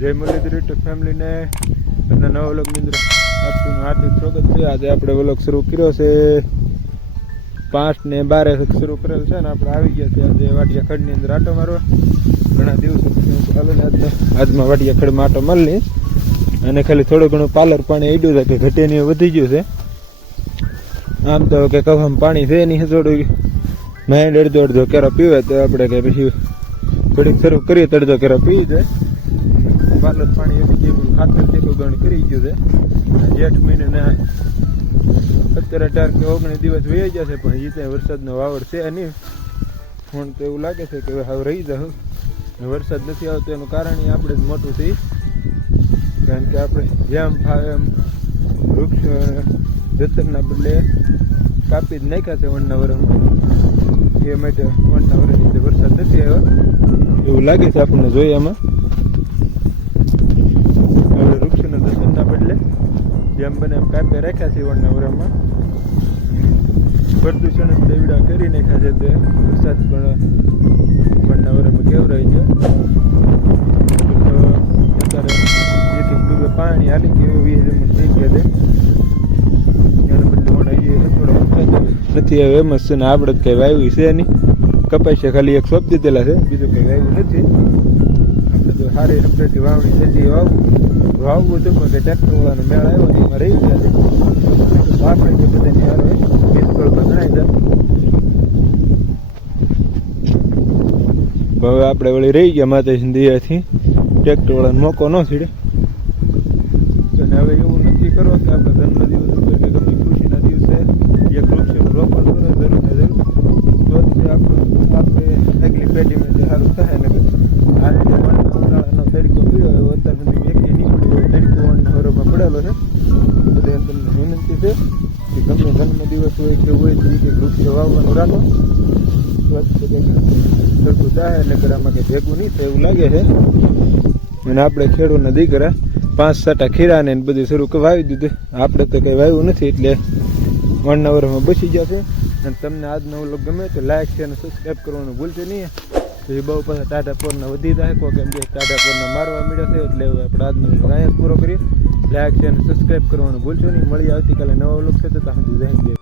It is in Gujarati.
જય મુરલીધર યુટ્યુબ ફેમિલીને તમને નવા વ્લોગની અંદર આપનું હાર્દિક સ્વાગત છે. આજે આપણે વ્લોગ શરૂ કર્યો છે 5:12 શરૂ કરેલ છે ને આપણે આવી ગયા છે આજે વાટિયા ખડની અંદર આટો મારવા. ઘણા દિવસો ચાલો ને આજમાં વાટિયા ખડમાં આટો મારી અને ખાલી થોડું ઘણું પાલર પાણી આડ્યું છે કે ઘટેની વધી ગયું છે. આમ તો કે કવામાં પાણી છે નહીં, થોડું મેં અડધો કેરો પીવે તો આપણે કે પછી થોડીક શરૂ કરીએ તો અડધો કેરો પી જાય. પાલર પાણી એવી જે ખાતર જેટલું ગણ કરી ગયું છે. જેઠ મહિનાના 17-18 કે 19 દિવસ વહી જશે પણ એ ત્યાં વરસાદનો વાવડ છે નહીં. પણ તો એવું લાગે છે કે હવે રહી જાઉં વરસાદ નથી આવતો એનું કારણ આપણે જ મોટું થઈ, કારણ કે આપણે જેમ ફાવે એમ વૃક્ષ જતનના બદલે કાપી જ નાખ્યા છે વનના વરમાં. એ માટે વનના વરની અંદર વરસાદ નથી આવ્યો એવું લાગે છે આપણને જોઈએ આમાં. હવે વૃક્ષના જતનના બદલે જેમ બને એમ કાપી રાખ્યા છે વનના વરમાં. પ્રદૂષણ દેવડા કરી નાખ્યા છે તે વરસાદ પણ વનના વરમાં કેવરાય છે. તો અત્યારે એક ડૂબે પાણી હાલી ગયું 20 થઈ ગયા છે. નથી હવે એમ જ છે ને આપણે કઈ વાવ્યું છે નહીં. કપાસિયા ખાલી એક સોંપ દીધેલા છે, બીજું કઈ વાવ્યું નથી. આપણે તો સારી રમતી વાવણી થતી વાવવું હતું પણ કે ટ્રેક્ટર વાળાનો મેળ આવ્યો ને એમાં રહી ગયા છે. આપણે જે બધાની આવે નિષ્ફળતા ગણાય છે. હવે આપણે વળી રહી ગયા માતાજી દયાથી ટ્રેક્ટર વાળાનો મોકો ન સીડે. અને હવે એવું નક્કી કરો કે આપણે જન્મદિવસ ઉપર કે ગમે ખુશીના દિવસે એક વૃક્ષનું રોપણ કરો જરૂર ને જરૂર, તો જ આપણે આગલી પેઢીમાં જે સારું થાય ને. આ રીતે ઉનાળાનો તડકો પીયો એવો અત્યાર સુધી વ્યક્તિ નહીં પડ્યો હોય તડકો વનના હરોમાં પડેલો છે. બધે તમને વિનંતી છે કે ગમે જન્મદિવસ હોય કે હોય તો કે વૃક્ષો વાવવાનું રાખો, તો જ સરખું થાય. એટલે આમાં કંઈ ભેગું નહીં થાય એવું લાગે છે. અને આપણે ખેડૂતના દીકરા 5 સાટા ખીરાને બધું શરૂ વાવી દીધું. આપણે તો કંઈ વાવ્યું નથી એટલે વનના વરમાં બસી જશે. અને તમને આજનો વ્લોગ ગમે તો લાઈક છે અને સબસ્ક્રાઈબ કરવાનું ભૂલશે નહીં. પછી બહુ પાછા ટાટા પોરના વધી જાય કોઈ કેમ કે ટાટા પોરના મારવા મળ્યા છે. એટલે હવે આપણે આજનો વ્લોગ અહીંયા પૂરો કરીએ. લાઈક છે અને સબસ્ક્રાઈબ કરવાનું ભૂલશો નહીં. મળીએ આવતીકાલે નવો વ્લોગ છે તો ત્યાં સુધી જય હિન્દ.